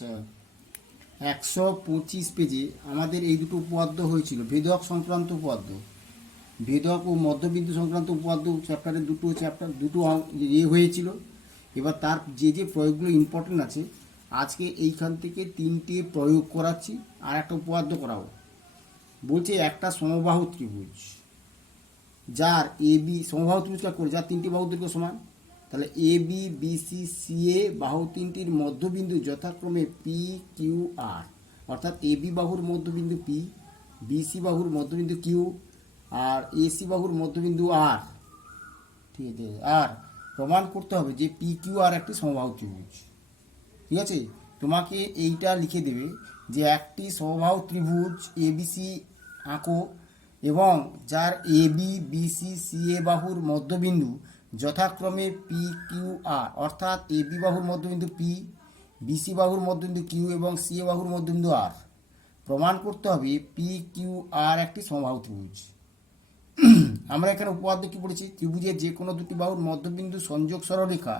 আচ্ছা, 125 পেজে আমাদের এই দুটো উপপাদ্য হয়েছিল, ভেদক সংক্রান্ত উপপাদ্য, ভেদক ও মধ্যবিন্দু সংক্রান্ত উপপাদ্য চ্যাপ্টারের দুটো হয়েছিল। এবার তার যে যে প্রয়োগগুলো ইম্পর্টেন্ট আছে, আজকে এইখান থেকে 3টে প্রয়োগ করাচ্ছি, আর একটা উপপাদ্য করাবো। বলছে একটা সমবাহু ত্রিভুজ যার এ বি, সমবাহু ত্রিভুজটা করে যার 3টি বাহু দৈর্ঘ্য সমান, তাহলে A B B C C এ বাহু 3টির মধ্যবিন্দু যথাক্রমে পি কিউ আর, অর্থাৎ এ বি বাহুর মধ্যবিন্দু পি, বিসি বাহুর মধ্যবিন্দু কিউ, আর এসি বাহুর মধ্যবিন্দু আর। ঠিক আছে, আর প্রমাণ করতে হবে যে পি কিউ আর একটি সমবাহু ত্রিভুজ। ঠিক আছে, তোমাকে এইটা লিখে দেবে যে একটি সমবাহু ত্রিভুজ এবিসি আঁকো এবং যার এ বি বিসি সি এ বাহুর মধ্যবিন্দু যথাক্রমে পি কিউ আর, অর্থাৎ এ বি বাহুর মধ্যবিন্দু পি, বিসি বাহুর মধ্যবিন্দু কিউ এবং সি এ বাহুর মধ্যবিন্দু আর। প্রমাণ করতে হবে পি কিউ আর একটি সমবাহু ত্রিভুজ। আমরা এখানে উপপাদ্য কি পড়েছি, ত্রিভুজের যে কোনো দুটি বাহুর মধ্যবিন্দু সংযোগ সরলরেখা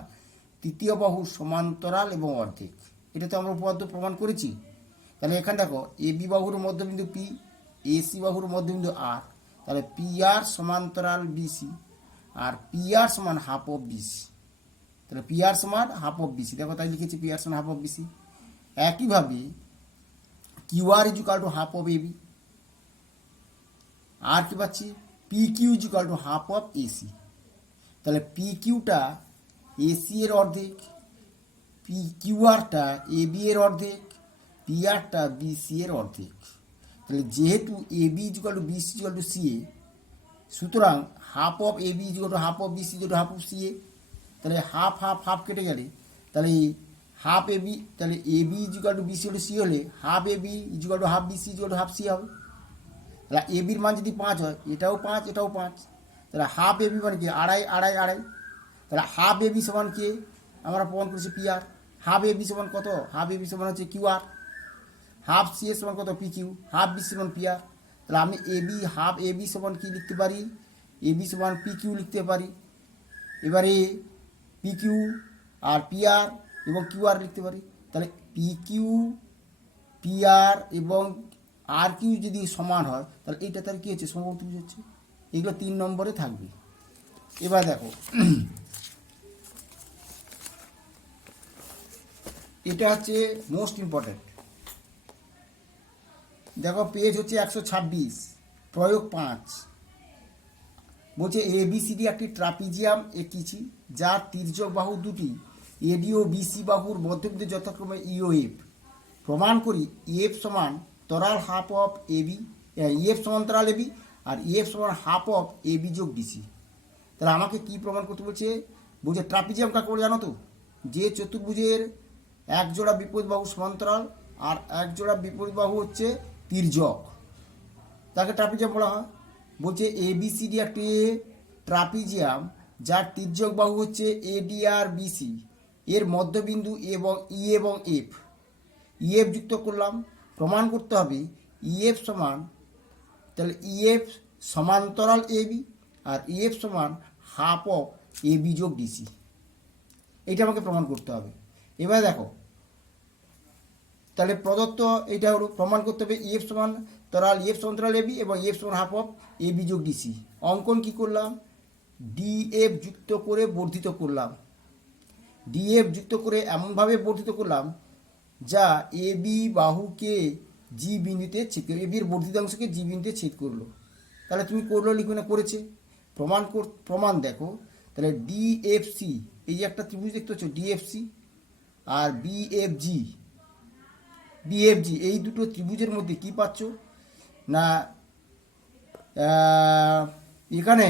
তৃতীয় বাহুর সমান্তরাল এবং অর্ধেক। এটা তো আমরা উপপাদ্য প্রমাণ করেছি। তাহলে এখানে দেখো এ বি বাহুর মধ্যবিন্দু পি, এসি বাহুর মধ্যবিন্দু আর, তাহলে পি আর সমান্তরাল বিসি, আর পি আর সমান হাফ অফ বিসি। তাহলে পি আর সমান হাফ অফ বিসি, দেখো তাই লিখেছি পি আর সমান হাফ অফ বিসি। একইভাবে Q R equal to half of A B, আর কি পাচ্ছি P Q equal to half of AC. তাহলে পি কিউটা এসি এর অর্ধেক, পি কিউ আরটা এ বি এর অর্ধেক, পি আরটা বিসি এর অর্ধেক। তাহলে যেহেতু A B equal to BC equal to C A, সুতরাং half of A B equal to half of BC equal to half of C A. তাহলে হাফ হাফ হাফ কেটে গেলে তাহলে হাফ এ বি, তাহলে A B equal to BC to C হলে half A B equal to half BC equal to half C হবে। তাহলে এ বির মান যদি 5 হয়, এটাও 5 এটাও 5, তাহলে হাফ এ বি মানে কি আড়াই আড়াই আড়াই। তাহলে হাফ এ বি সমান কে আমরা প্রমাণ করেছি P R. Half A B সমান কত, হাফ এ বি সমান হচ্ছে কিউ আর। হাফ সি এ সমান কত পি কিউ, হাফ বি সমান পি আর। তাহলে আমি A B half A B সমান কি লিখতে পারি, এ বি সমান পি কিউ লিখতে পারি। এবারে P Q R P R এবং কিউ আর লিখতে পারি। তাহলে পি কিউ পি আর এবং আর কিউ যদি সমান হয়, তাহলে এইটা তার কী হচ্ছে, সমবাহু ত্রিভুজ হচ্ছে। এগুলো 3 নম্বরে থাকবে। এবার দেখো এটা হচ্ছে মোস্ট ইম্পর্ট্যান্ট। দেখো পেজ হচ্ছে 126, প্রয়োগ 5। বলছে এবিসিডি একটি ট্রাপিজিয়াম এঁকেছি যার তির্যক বাহু দুটি এডি ও বিসি বাহুর মধ্যবিন্দু যথাক্রমে ই ও এফ। প্রমাণ করি এফ সমান তরাল হাফ অফ এবি, ইএফ সমান্তরাল এবি, আর ইএফ সমান হাফ অফ এবি যোগ বিসি। তাহলে আমাকে কি প্রমাণ করতে বলছে, বলছে ট্রাপিজিয়াম কাকে বলে জানো তো, যে চতুর্ভুজের এক জোড়া বিপরীত বাহু সমান্তরাল আর এক জোড়া বিপরীত বাহু হচ্ছে তির্যক, তাকে ট্রাপিজিয়াম বলা হয়। বলছে এবিসিডি একটি ট্রাপিজিয়াম যার তির্যক বাহু হচ্ছে এডি আর বিসি, এর মধ্যবিন্দু এবং ই এবং এফ। ইএফ যুক্ত করলাম, প্রমাণ করতে হবে ইএফ সমান, তাহলে ইএফ সমান্তরাল এবি আর ইএফ সমান হাফ অফ এবি যোগ ডিসি। এইটা আমাকে প্রমাণ করতে হবে। এবার দেখো তাহলে প্রদত্ত এইটা হলো, প্রমাণ করতে হবে ইএফ সমান তরাল, ইএফ সমান্তরাল এবি এবং ইএফ সমান হাফ অফ এবি যোগ ডিসি। অঙ্কন কি করলাম, ডিএফ যুক্ত করে বর্ধিত করলাম, ডিএফ যুক্ত করে এমনভাবে বর্ধিত করলাম যা এ বি বাহুকে জি বিন্দুতে ছেদ করলো, এ বির বর্ধিত অংশকে জি বিন্দুতে ছেদ করলো। তাহলে তুমি করলো লিখবে না, করেছে। প্রমাণ দেখো, তাহলে ডিএফসি, এই যে একটা ত্রিভুজ দেখতে হচ্ছে ডিএফসি আর বিএফজি, বিএফজি এই দুটো ত্রিভুজের মধ্যে কি পাচ্ছ না, এখানে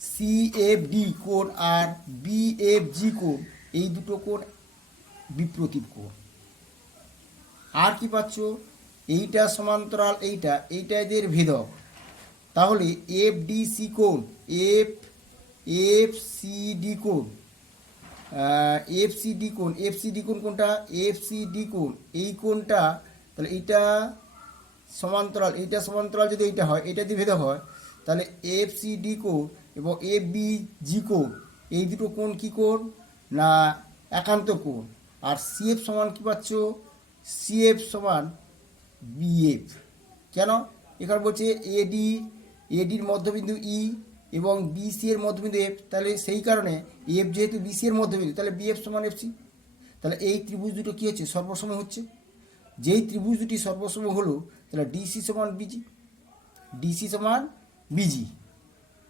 সিএফডি কোণ আর বিএফজি কোণ, এই দুটো কোণ বিপ্রতীপ কোণ। আর কি পাচ্ছ, এইটা সমান্তরাল এইটা, এইটা এদের ভেদক। তাহলে এফডিসি কোণ, এফসিডি কোণ, এফসিডি কোণ, এফসিডি কোণ কোনটা, এফসিডি কোণ এই কোণটা, তাহলে এইটা সমান্তরাল, এইটা সমান্তরাল যদি এইটা হয়, এটা যদি ভেদক হয়, তাহলে এফসিডি কোণ এবং এফবিজি কোণ এই দুটো কোণ কি কোণ না একান্ত কোণ। আর সিএফ সমান কী পাচ্ছ, সিএফ সমান বিএফ। কেন, এখানে বলছে এডির মধ্যবিন্দু ই এবং বিসি এর মধ্যবিন্দু এফ, তাহলে সেই কারণে এফ যেহেতু বিসি এর মধ্যবিন্দু, তাহলে বিএফ সমান এফসি। তাহলে এই ত্রিভুজ দুটো কী হচ্ছে, সর্বসম হচ্ছে। যেই ত্রিভুজ দুটি সর্বসম হলো, তাহলে ডিসি সমান বিজি, ডিসি সমান বিজি,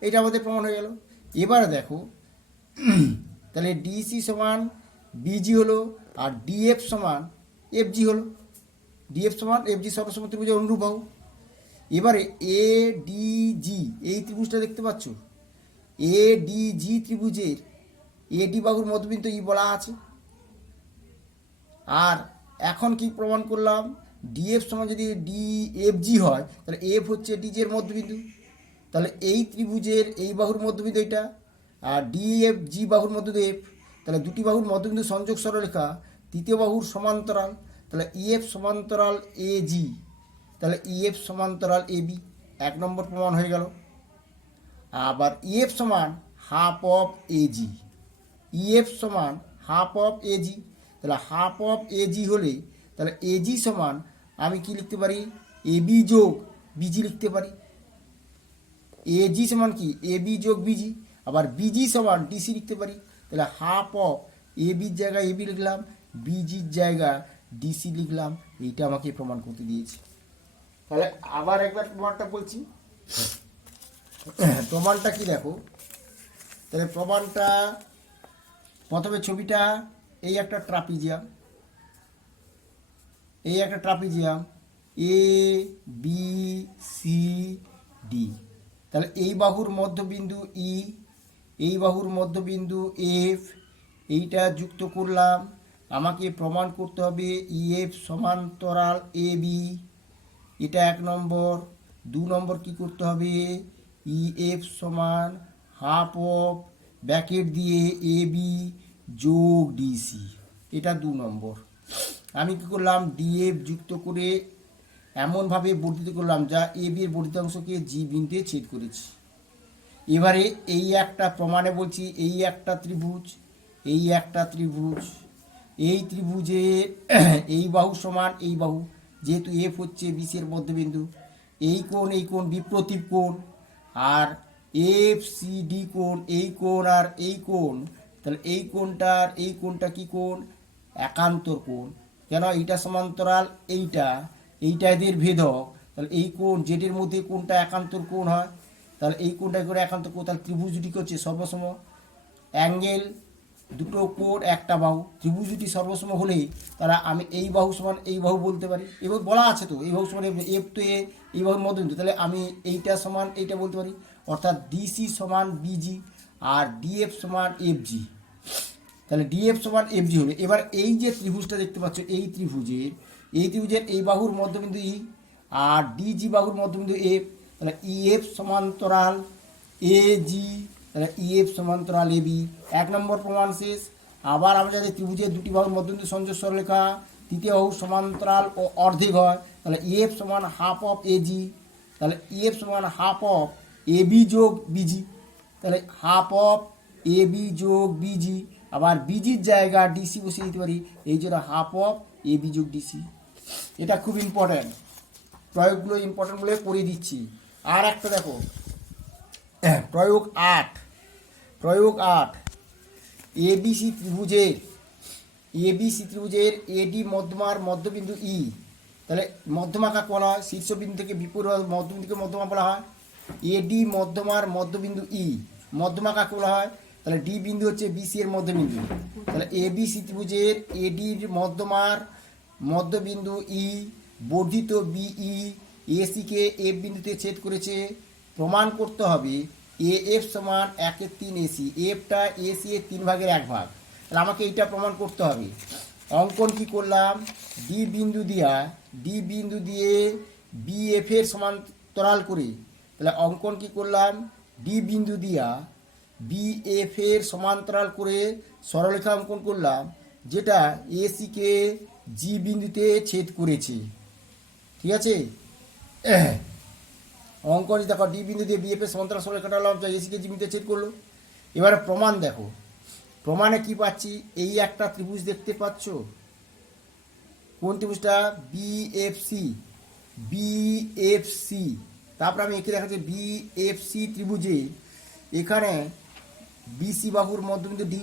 এটা আমাদের প্রমাণ হয়ে গেল। এবার দেখো, তাহলে ডিসি সমান বিজি হলো আর ডিএফ সমান এফজি হলো, ডিএফ সমান এফজি সর্বসম ত্রিভুজের অনুরূপ বাহু। এবারে এডিজি এই ত্রিভুজটা দেখতে পাচ্ছ, এডিজি ত্রিভুজের এডি বাহুর মধ্যবিন্দু ই বলা আছে। আর এখন কি প্রমাণ করলাম, ডিএফ সমান যদি ডিএফজি হয়, তাহলে এফ হচ্ছে ডিজের মধ্যবিন্দু, তাহলে এই ত্রিভুজের এই বাহুর মধ্যবিন্দু এটা, আর ডিএফজি বাহুর মধ্যবিন্দু এফ, তাহলে দুটি বাহুর মধ্যবিন্দু সংযোগ সরলরেখা, তৃতীয় বাহুর সমান্তরাল, তাহলে ইএফ সমান্তরাল এজি, তাহলে ইএফ সমান্তরাল এবি, 1 নম্বর প্রমাণ হয়ে গেল। আবার ইএফ সমান হাফ অফ এজি, ইএফ সমান হাফ অফ এজি, তাহলে হাফ অফ এজি হলে তাহলে এজি সমান আমি কি লিখতে পারি, এবি যোগ বিজি লিখতে পারি। এজি সমান কি, এবি যোগ বিজি, আবার বিজি সমান ডিসি লিখতে পারি। তাহলে হাফ অফ এবির জায়গায় এবি লিখলাম, বিজির জায়গায় ডিসি লিখলাম, এইটা আমাকে প্রমাণ করতে দিয়েছে। তাহলে আবার একবার প্রমাণটা বলছি, প্রমাণটা কি দেখো, তাহলে প্রমাণটা প্রথমে ছবিটা এই একটা ট্রাপিজিয়াম, এই একটা ট্রাপিজিয়াম এ বি সি ডি, তাহলে এই বাহুর মধ্যবিন্দু ই, এই বাহুর মধ্যবিন্দু এফ, এইটা যুক্ত করলাম। আমাকে প্রমাণ করতে হবে ইএফ সমান্তরাল এ বি, এটা 1 নম্বর। 2 নম্বর কি করতে হবে, ইএফ সমান হাফ অফ ব্র্যাকেট দিয়ে এ বি যোগ ডিসি, এটা 2 নম্বর। আমি কি করলাম, ডিএফ যুক্ত করে এমনভাবে বর্ধিত করলাম যা এ বি এর বর্ধিতাংশকে জি বিন্দুতে ছেদ করেছি। এবারে এই একটা প্রমাণে বলছি, এই একটা ত্রিভুজ, এই একটা ত্রিভুজ, এই ত্রিভুজে এই বাহু সমান এই বাহু, যেহেতু এফ হচ্ছে বিসি এর মধ্যবিন্দু, এই কোণ বিপ্রতীপ কোণ, আর এফ সি ডি কোণ, এই কোণ আর এই কোণ, তাহলে এই কোণটার এই কোণটা কি কোণ, একান্তর কোণ। কেন, এইটা সমান্তরাল এইটা, এইটা এদের ভেদক, তাহলে এই কোণ জেডের মধ্যে কোণটা একান্তর কোণ হয়, তাহলে এই কোণটা করে একান্তর কোণ, তাহলে ত্রিভুজ দুটি হচ্ছে সর্বসম, অ্যাঙ্গেল দুটো কোণ একটা বাহু, ত্রিভুজ দুটি সর্বসম হলেই তারা আমি এই বাহু সমান এই বাহু বলতে পারি। এবার বলা আছে তো এই বাহু সমান এফ, তো এই বাহুর মধ্যবিন্দু, তাহলে আমি এইটা সমান এইটা বলতে পারি, অর্থাৎ ডিসি সমান বিজি আর ডিএফ সমান এফজি, তাহলে ডিএফ সমান এফজি হলে এবার এই যে ত্রিভুজটা দেখতে পাচ্ছ, এই ত্রিভুজের এই বাহুর মধ্যবিন্দু ই আর ডিজি বাহুর মধ্যবিন্দু এফ, তাহলে ইএফ সমান্তরাল এজি, তাহলে ইএফ সমান্তরাল এবি, 1 নম্বর প্রমাণ শেষ। আবার আমরা যাদের ত্রিভুজের দুটি বাহুর মধ্যবিন্দু সংযোগ সরলরেখা, তৃতীয় বাহু সমান্তরাল ও অর্ধেক হয়, তাহলে ইএফ সমান হাফ অফ এজি, তাহলে ইএফ সমান হাফ অফ এবি যোগ বিজি, তাহলে হাফ অফ এবি যোগ বিজি, আবার বিজির জায়গা ডিসি বসিয়ে দিতে পারি, এই জন্য হাফ অফ এবি যোগ ডিসি। এটা খুব ইম্পর্ট্যান্ট, প্রয়োগগুলো ইম্পর্ট্যান্ট বলে করে দিচ্ছি। আর একটা দেখো, প্রয়োগ 8 এবিসি ত্রিভুজের এডি মধ্যমার মধ্যবিন্দু ই, তাহলে মধ্যমা কাকে বলা হয়, শীর্ষবিন্দু থেকে বিপরীত মধ্যবিন্দুকে মধ্যমা বলা হয়। এডি মধ্যমার মধ্যবিন্দু ই, মধ্যমা কাকে বলা হয়, তাহলে ডি বিন্দু হচ্ছে বিসি এর মধ্যবিন্দু, তাহলে এবিসি ত্রিভুজের এডির মধ্যমার মধ্যবিন্দু ই বর্ধিত বিই এসিকে এফ বিন্দুতে ছেদ করেছে। প্রমাণ করতে হবে এ এফ সমান 1/3 এসি, এফটা এসি এর 3 ভাগের 1 ভাগ, তাহলে আমাকে এইটা প্রমাণ করতে হবে। অঙ্কন কি করলাম, ডি বিন্দু দিয়ে বিএফ এর সমান্তরাল করে, তাহলে অঙ্কন কি করলাম, ডি বিন্দু দিয়া বিএফ এর সমান্তরাল করে সরলরেখা অঙ্কন করলাম, যেটা এসিকে জি বিন্দুতে ছেদ করেছে। ঠিক আছে, অঙ্কন দেখো, ডি বিন্দু দিয়ে বিএফ এর সমান্তরাল সরলরেখাটা হলাম, এসিকে জি বিন্দুতে ছেদ করলো। এবারে প্রমাণ দেখো, প্রমাণে কি পাচ্ছি, এই একটা ত্রিভুজ দেখতে পাচ্ছ, কোন ত্রিভুজটা, বিএফসি, বিএফসি। তারপর আমি এঁকে দেখাচ্ছি বিএফসি ত্রিভুজে এখানে বিসি বাহুর মধ্যবিন্দু ডি,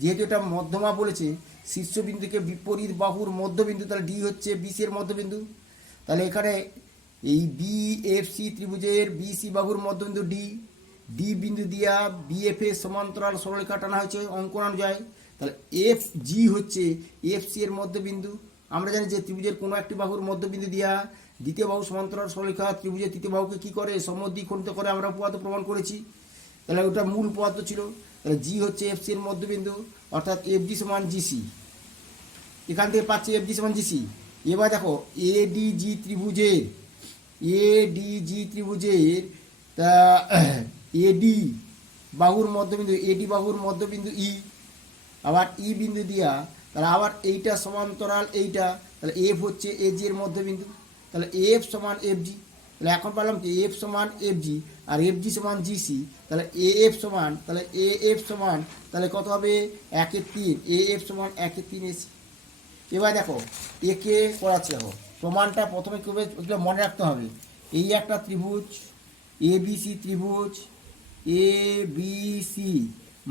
যেহেতু এটা মধ্যমা বলেছে, শীর্ষবিন্দু থেকে বিপরীত বাহুর মধ্যবিন্দু, তাহলে ডি হচ্ছে বিসি এর মধ্যবিন্দু। তাহলে এখানে এই বিএফসি ত্রিভুজের বিসি বাহুর মধ্যবিন্দু ডি, ডি বিন্দু দিয়া বিএফ এর সমান্তরাল সরলরেখা টানা হয়েছে অঙ্কন অনুযায়ী। তাহলে এফ জি হচ্ছে এফসি এর মধ্যবিন্দু। আমরা জানি যে ত্রিভুজের কোনো একটি বাহুর মধ্যবিন্দু দিয়া দ্বিতীয় বাহু সমান্তরাল সরলরেখা ত্রিভুজের তৃতীয় বাহুকে কী করে, সমদ্বিখণ্ডিত করে আমরা উপপাদ্য প্রমাণ করেছি। তাহলে ওটা মূল উপপাদ্য ছিল। তাহলে জি হচ্ছে এফসি এর মধ্যবিন্দু, অর্থাৎ এফ জি সমান জিসি। এখান থেকে পাচ্ছি এফ জি সমান জিসি। এবার দেখো এডিজি ত্রিভুজের, এডিজি ত্রিভুজের তা এডি বাহুর মধ্যবিন্দু, এডি বাহুর মধ্যবিন্দু ই, আবার ই বিন্দু দিয়া, তাহলে আবার এইটা সমান্তরাল এইটা, তাহলে এফ হচ্ছে এজি এর মধ্যবিন্দু। তাহলে এফ সমান এফ জি। তাহলে এখন পারলাম কি এফ সমান এফ জি আর এফ জি সমান জিসি। তাহলে এ এফ সমান, তাহলে এ এফ সমান তাহলে কত হবে, 1/3, এ এফ সমান 1/3 এসি। এবার দেখো একে করাচ্ছি, দেখো প্রমাণটা প্রথমে কীভাবে ওগুলো মনে রাখতে হবে। এই একটা ত্রিভুজ এবিসি ত্রিভুজ, এবিসি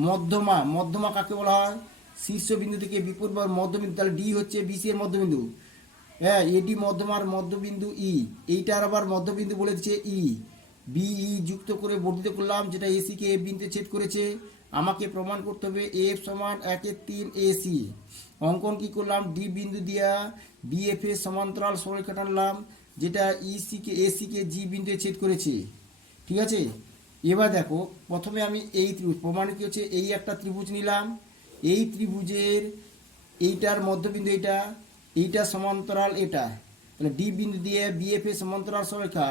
মধ্যমা, মধ্যমা কাকে বলা হয়, শীর্ষবিন্দু থেকে বিপরীত বাহুর মধ্যবিন্দু, তাহলে ডি হচ্ছে বিসি এর মধ্যবিন্দু। হ্যাঁ, এডি মধ্যমার মধ্যবিন্দু ই, এইটার আবার মধ্যবিন্দু বলে দিচ্ছে ই, বিই যুক্ত করে বর্ধিত করলাম, যেটা এসিকে এফ বিন্দুতে ছেদ করেছে। আমাকে প্রমাণ করতে হবে এফ সমান 1/3 এসি। অঙ্কন কি করলাম, ডি বিন্দু দিয়া বিএফ এর সমান্তরাল সরলরেখা টানলাম, যেটা ইসিকে এসিকে জি বিন্দুতে ছেদ করেছে। ঠিক আছে, এবার দেখো প্রথমে আমি এই ত্রিভুজ প্রমাণ কি হচ্ছে, এই একটা ত্রিভুজ নিলাম, এই ত্রিভুজের এইটার মধ্যবিন্দু এইটা, এইটা সমান্তরাল এটা, তাহলে ডি বিন্দু দিয়ে বিএফ এর সমান্তরাল সরলরেখা,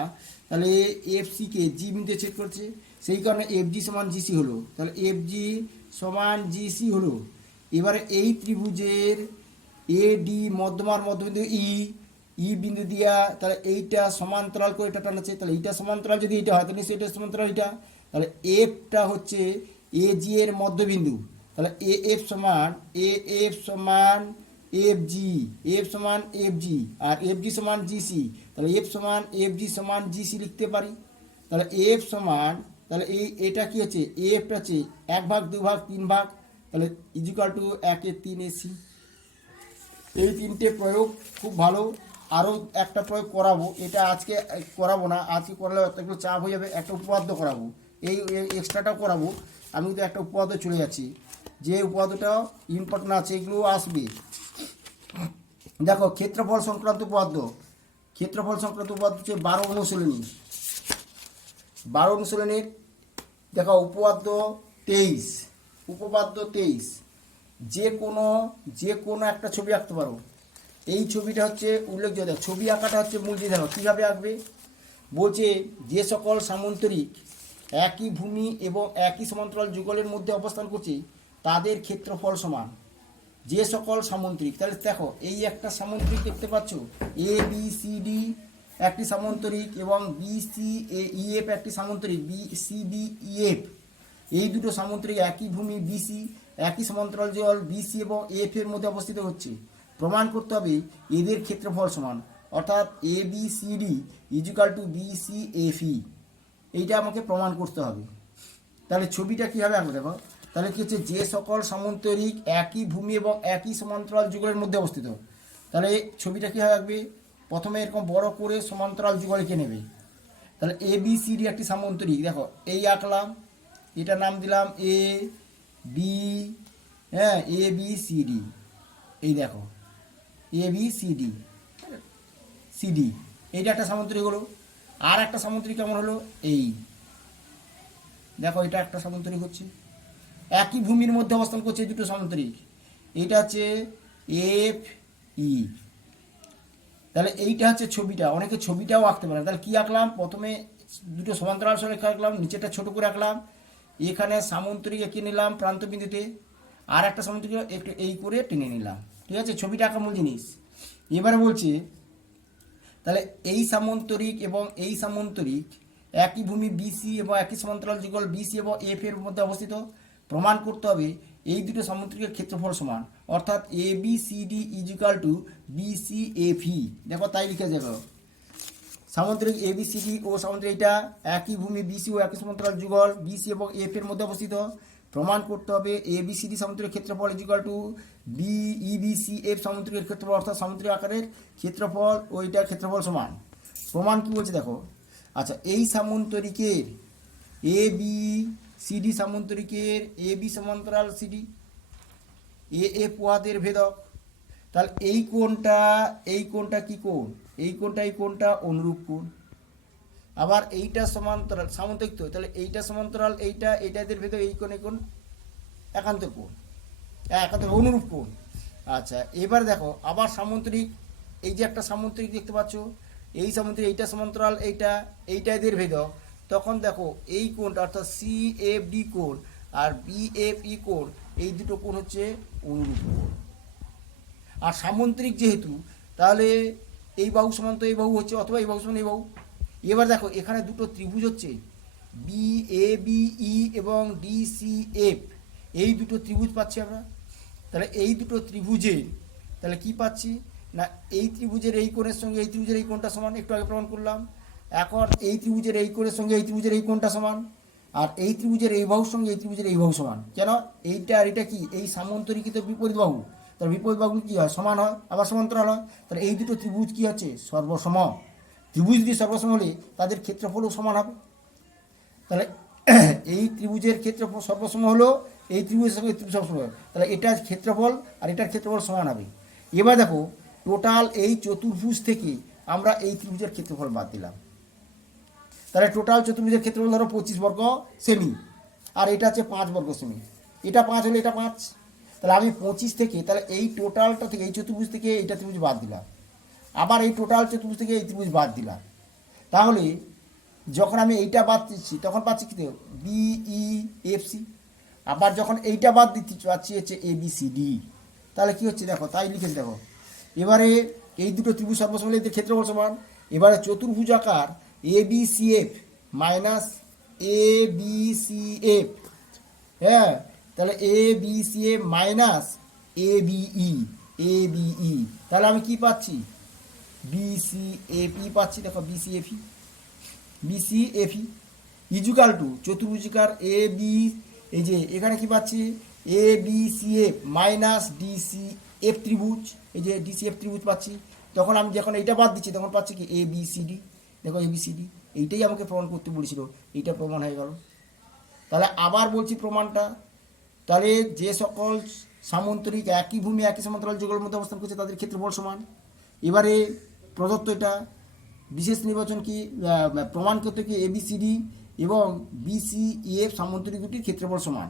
তাহলে এফ সিকে জি বিন্দুতে ছেদ করছে, সেই কারণে এফ জি সমান জিসি হলো। তাহলে এফ জি সমান জিসি হলো। এবারে এই ত্রিভুজের এ ডি মধ্যমার মধ্যবিন্দু ই, ই বিন্দু দিয়া, তাহলে এইটা সমান্তরাল করে এটা টানাচ্ছে, তাহলে এইটা সমান্তরাল যদি এইটা হয় তাহলে নিশ্চয়ই এটা সমান্তরাল এটা। তাহলে এফটা হচ্ছে এ জি এর মধ্যবিন্দু, তাহলে এ এফ সমান, এ এফ সমান এফ জি, এফ সমান এফ জি আর এফ জি সমান জিসি। তাহলে এফ সমান এফ জি সমান জিসি লিখতে পারি। তাহলে এফ সমান, তাহলে এটা কি হচ্ছে, এফটা হচ্ছে 1/2, 2/3, 3/, তাহলে ইজিক্যাল টু 1/3 এসি। এই তিনটে প্রয়োগ খুব ভালো। আরও একটা প্রয়োগ করাবো, এটা আজকে করাবো না, আজকে করালে একটু চাপ হয়ে যাবে। একটা উপপাদ্য করাবো, এই এক্সট্রাটাও করাবো। আমি কিন্তু একটা উপপাদ্য চলে যাচ্ছি, যে উপপাদ্যটা ইম্পর্টেন্ট আছে, এগুলো আসবে। দেখো ক্ষেত্রফল সংক্রান্ত উপপাদ্য, ক্ষেত্রফল সংক্রান্ত উপপাদ্য হচ্ছে 12 অনুশীলনী, 12 অনুশীলনীর দেখো উপপাদ্য 23, উপপাদ্য 23, যে কোনো একটা ছবি আঁকতে পারো। এই ছবিটা হচ্ছে উল্লেখযোগ্য, ছবি আঁকাটা হচ্ছে মূল যে, দেখো কীভাবে আঁকবে বলছে, যে সকল সামন্তরিক একই ভূমি এবং একই সমান্তরাল যুগলের মধ্যে অবস্থান করছে তাদের ক্ষেত্রফল সমান। যে সকল সামন্তরিক, তাহলে দেখো এই একটা সামন্তরিক দেখতে পাচ্ছ, এ বি সি ডি একটি সামন্তরিক, এবং বি সি ই এফ একটি সামন্তরিক, B C D E F, এই দুটো সামন্তরিক একই ভূমি বিসি, একই সমান্তরাল জল বিসি এবং এফ এর মধ্যে অবস্থিত হচ্ছে। প্রমাণ করতে হবে এদের ক্ষেত্রফল সমান, অর্থাৎ A B C D equal to B C F E, এইটা আমাকে প্রমাণ করতে হবে। তাহলে ছবিটা কীভাবে আঁকবে দেখো, তাহলে কী হচ্ছে, যে সকল সামন্তরিক একই ভূমি এবং একই সমান্তরাল যুগলের মধ্যে অবস্থিত, তাহলে ছবিটা কীভাবে আঁকবে, প্রথমে এরকম বড় করে সমান্তরাল যুগল এঁকে নেবে। তাহলে এ বি সি ডি একটি সামন্তরিক, দেখো এই আঁকলাম, এটা নাম দিলাম এ বি, হ্যাঁ এ বি সি ডি, এই দেখো A B C D, C D, এইটা একটা সামন্তরিক হলো। আর একটা সামন্তরিক কেমন হলো, এই দেখো এটা একটা সামন্তরিক হচ্ছে, একই ভূমির মধ্যে অবস্থান করছে এই দুটো সামন্তরিক, এইটা হচ্ছে এফ ই। তাহলে এইটা হচ্ছে ছবিটা, অনেকে ছবিটাও আঁকতে পারে। তাহলে কি আঁকলাম, প্রথমে দুটো সমান্তরাল সরলরেখা আঁকলাম, নিচেটা ছোট করে আঁকলাম, এখানে সামন্তরিক এঁকে নিলাম প্রান্তবিন্দুতে, আর একটা সামন্তরিক একটু এই করে টেনে নিলাম। ঠিক আছে, ছবিটা আঁকা মূল জিনিস। এবারে বলছি, তাহলে এই সামন্তরিক এবং এই সামন্তরিক একই ভূমি বিসি এবং একই সমান্তরাল যুগল বিসি এবং এফ এর মধ্যে অবস্থিত। প্রমাণ করতে হবে এই দুটো সামুদ্রিকের ক্ষেত্রফল সমান, অর্থাৎ A B C D is equal to B C F E. দেখো তাই লিখে যাবে, সামুদ্রিক এ বি সি ডি ও সামুদ্রিক এটা একই ভূমি বিসি ও একই সমান্তরাল যুগল বিসি এবং এফ এর মধ্যে অবস্থিত। প্রমাণ করতে হবে এ বি সি ডি সামুদ্রিক ক্ষেত্রফল is equal to B E B C F সামুদ্রিকের ক্ষেত্রফল, অর্থাৎ সামুদ্রিক আকারের ক্ষেত্রফল ও এটার ক্ষেত্রফল সমান। প্রমাণ কি বলছে দেখো, আচ্ছা এই সামন্তরিকের এ B C D সামন্তরিকের A B সমান্তরাল সি ডি এ এফ ওয়াদের ভেদক, তাহলে এই কোণটা কি কোণ, এই কোণটা অনুরূপ কোণ। আবার এইটা সমান্তরাল সামন্তরিক তো, তাহলে এইটা সমান্তরাল এইটা এদের ভেদক এই কোণ একান্তর কোণ, একান্তর অনুরূপ কোণ। আচ্ছা এবার দেখো আবার সামন্তরিক, এই যে একটা সামন্তরিক দেখতে পাচ্ছ, এই সামন্তরিক এইটা সমান্তরাল এইটা এদের ভেদক, তখন দেখো এই কোণটা অর্থাৎ সি এফ ডি কোণ আর বি এফ ই কোণ, এই দুটো কোণ হচ্ছে অনুরূপ কোণ। আর সামন্তরিক যেহেতু, তাহলে এই বাহু সমান্ত এই বাহু হচ্ছে, অথবা এই বাহু সমান এই বাহু। এবার দেখো এখানে দুটো ত্রিভুজ হচ্ছে বি এ বি ই এবং ডি সি এফ, এই দুটো ত্রিভুজ পাচ্ছি আমরা। তাহলে এই দুটো ত্রিভুজের তাহলে কি পাচ্ছি না, এই ত্রিভুজের এই কোণের সঙ্গে এই ত্রিভুজের এই কোণটা সমান, একটু আগে প্রমাণ করলাম। এখন এই ত্রিভুজের এই কোণের সঙ্গে এই ত্রিভুজের এই কোণটা সমান, আর এই ত্রিভুজের এই বাহুর সঙ্গে এই ত্রিভুজের এই বাহু সমান। কেন, এইটা আর এটা কি এই সামন্তরিকিত বিপরীত বাহু, তার বিপরীত বাহুগুলো কী হয়, সমান হয়, আবার সমান্তরাল হয়। তাহলে এই দুটো ত্রিভুজ কী হচ্ছে, সর্বসম। ত্রিভুজ যদি সর্বসম হলে তাদের ক্ষেত্রফলও সমান হবে। তাহলে এই ত্রিভুজের ক্ষেত্রফল সর্বসম হলো, এই ত্রিভুজের সঙ্গে ত্রিভুজ সর্বসম হবে, তাহলে এটার ক্ষেত্রফল আর এটার ক্ষেত্রফল সমান হবে। এবার দেখো টোটাল এই চতুর্ভুজ থেকে আমরা এই ত্রিভুজের ক্ষেত্রফল বাদ দিলাম, তাহলে টোটাল চতুর্ভুজের ক্ষেত্রফল ধরো 25 বর্গ সেমি, আর এটা হচ্ছে 5 বর্গ সেমি, এটা 5 হলে এটা 5, তাহলে আমি 25 থেকে, তাহলে এই টোটালটা থেকে এই চতুর্ভুজ থেকে এইটা ত্রিভুজ বাদ দিলাম, আবার এই টোটাল চতুর্ভুজ থেকে এই ত্রিভুজ বাদ দিলাম। তাহলে যখন আমি এইটা বাদ দিচ্ছি তখন পাচ্ছি কি বি ই এফ সি, আবার যখন এইটা বাদ দিচ্ছি পাচ্ছি হচ্ছে এ বি সি ডি। তাহলে কি হচ্ছে দেখো, তাই লিখেছি দেখো। এবারে এই দুটো ত্রিভুজ সর্বসম হলে এদের ক্ষেত্রফল সমান। এবারে চতুর্ভুজ আকার A B C F minus A B C F, হ্যাঁ, তাহলে A B C F minus A B E, তাহলে আমি কি পাচ্ছি, বি সি এফ ই পাচ্ছি। দেখো B C F E equal to চতুর্ভুজিকার এ বি, এই যে এখানে কি পাচ্ছি A B C F minus D C F ত্রিভুজ, এই যে ডি সি এফ ত্রিভুজ পাচ্ছি। তখন আমি যখন এইটা বাদ দিচ্ছি তখন পাচ্ছি কি এ বি সি ডি। দেখো এ বি সি ডি, এইটাই আমাকে প্রমাণ করতে বলেছিল, এইটা প্রমাণ হয়ে গেল। তাহলে আবার বলছি প্রমাণটা, তাহলে যে সকল সামন্তরিক একই ভূমি একই সমান্তরাল যুগলের মধ্যে অবস্থান করছে তাদের ক্ষেত্রফল সমান। এবারে প্রদত্ত এটা বিশেষ নির্বাচন কি প্রমাণ করতে কি এবিসিডি এবং বিসিএফ সামন্তরিক দুটির ক্ষেত্রফল সমান।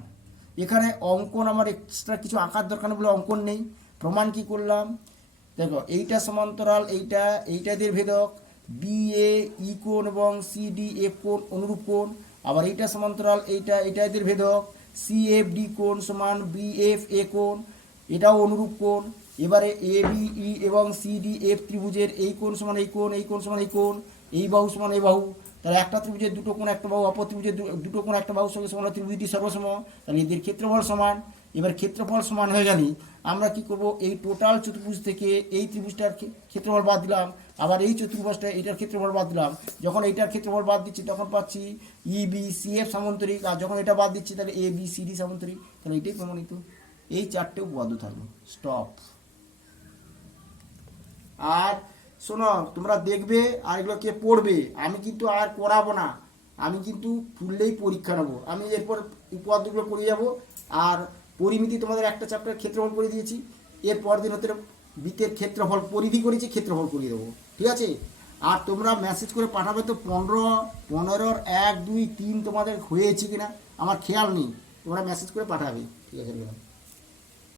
এখানে অঙ্কন আমার এক্সট্রা কিছু আঁকার দরকার বলে অঙ্কন নেই। প্রমাণ কি করলাম দেখো, এইটা সমান্তরাল এইটাদের ভেদক বি এ ই কোণ এবং সি ডি এফ কোণ অনুরূপ কোণ। আবার এইটা সমান্তরাল এদের ভেদক সি এফ ডি কোণ সমান বি এফ এ কোণ, এটাও অনুরূপ কোণ। এবারে এ বি ই এবং সি ডি এফ ত্রিভুজের এই কোণ সমান এই কোণ, এই কোণ সমান এই কোণ, এই বাহু সমান এই বাহু। তাহলে একটা ত্রিভুজের দুটো কোণ একটা বাহু, অপর ত্রিভুজের দুটো কোণ একটা বাহুর সঙ্গে সমান, ত্রিভুজটি সর্বসম। তাহলে এদের ক্ষেত্রফল সমান। এবার ক্ষেত্রফল সমান হয়ে গেলে আমরা কি করব, এই টোটাল চতুর্ভুজ থেকে এই ত্রিভুজটার ক্ষেত্রফল বাদ দিলাম, আবার এই চতুর্ভুজটা এটার ক্ষেত্রফল বাদ দিলাম। যখন এইটার ক্ষেত্রফল বাদ দিচ্ছি তখন পাচ্ছি ই বি সি এফ সামন্তরিক, আর যখন এটা বাদ দিচ্ছি তাহলে এ বি সি ডি সামন্তরিক। তাহলে এটাই প্রমাণিত। এই চারটে উপপাদ্য থাকলো। স্টপ। আর শোনো, তোমরা দেখবে আর এগুলো কে পড়বে, আমি কিন্তু আর করাবো না, আমি কিন্তু খুললেই পরীক্ষা নেবো। আমি এরপর উপপাদ্যগুলো পড়ে যাব, আর পরিমিতি তোমাদের একটা চ্যাপ্টার ক্ষেত্রফল করে দিয়েছি, এর পর দিন হতে বৃত্তের ক্ষেত্রফল পরিধি করেছি, ক্ষেত্রফল করিয়ে দেবো, ঠিক আছে। আর তোমরা মেসেজ করে পাঠাবে তো 15-15 1 2 3 তোমাদের হয়েছে কিনা আমার খেয়াল নেই, তোমরা মেসেজ করে পাঠাবে, ঠিক আছে।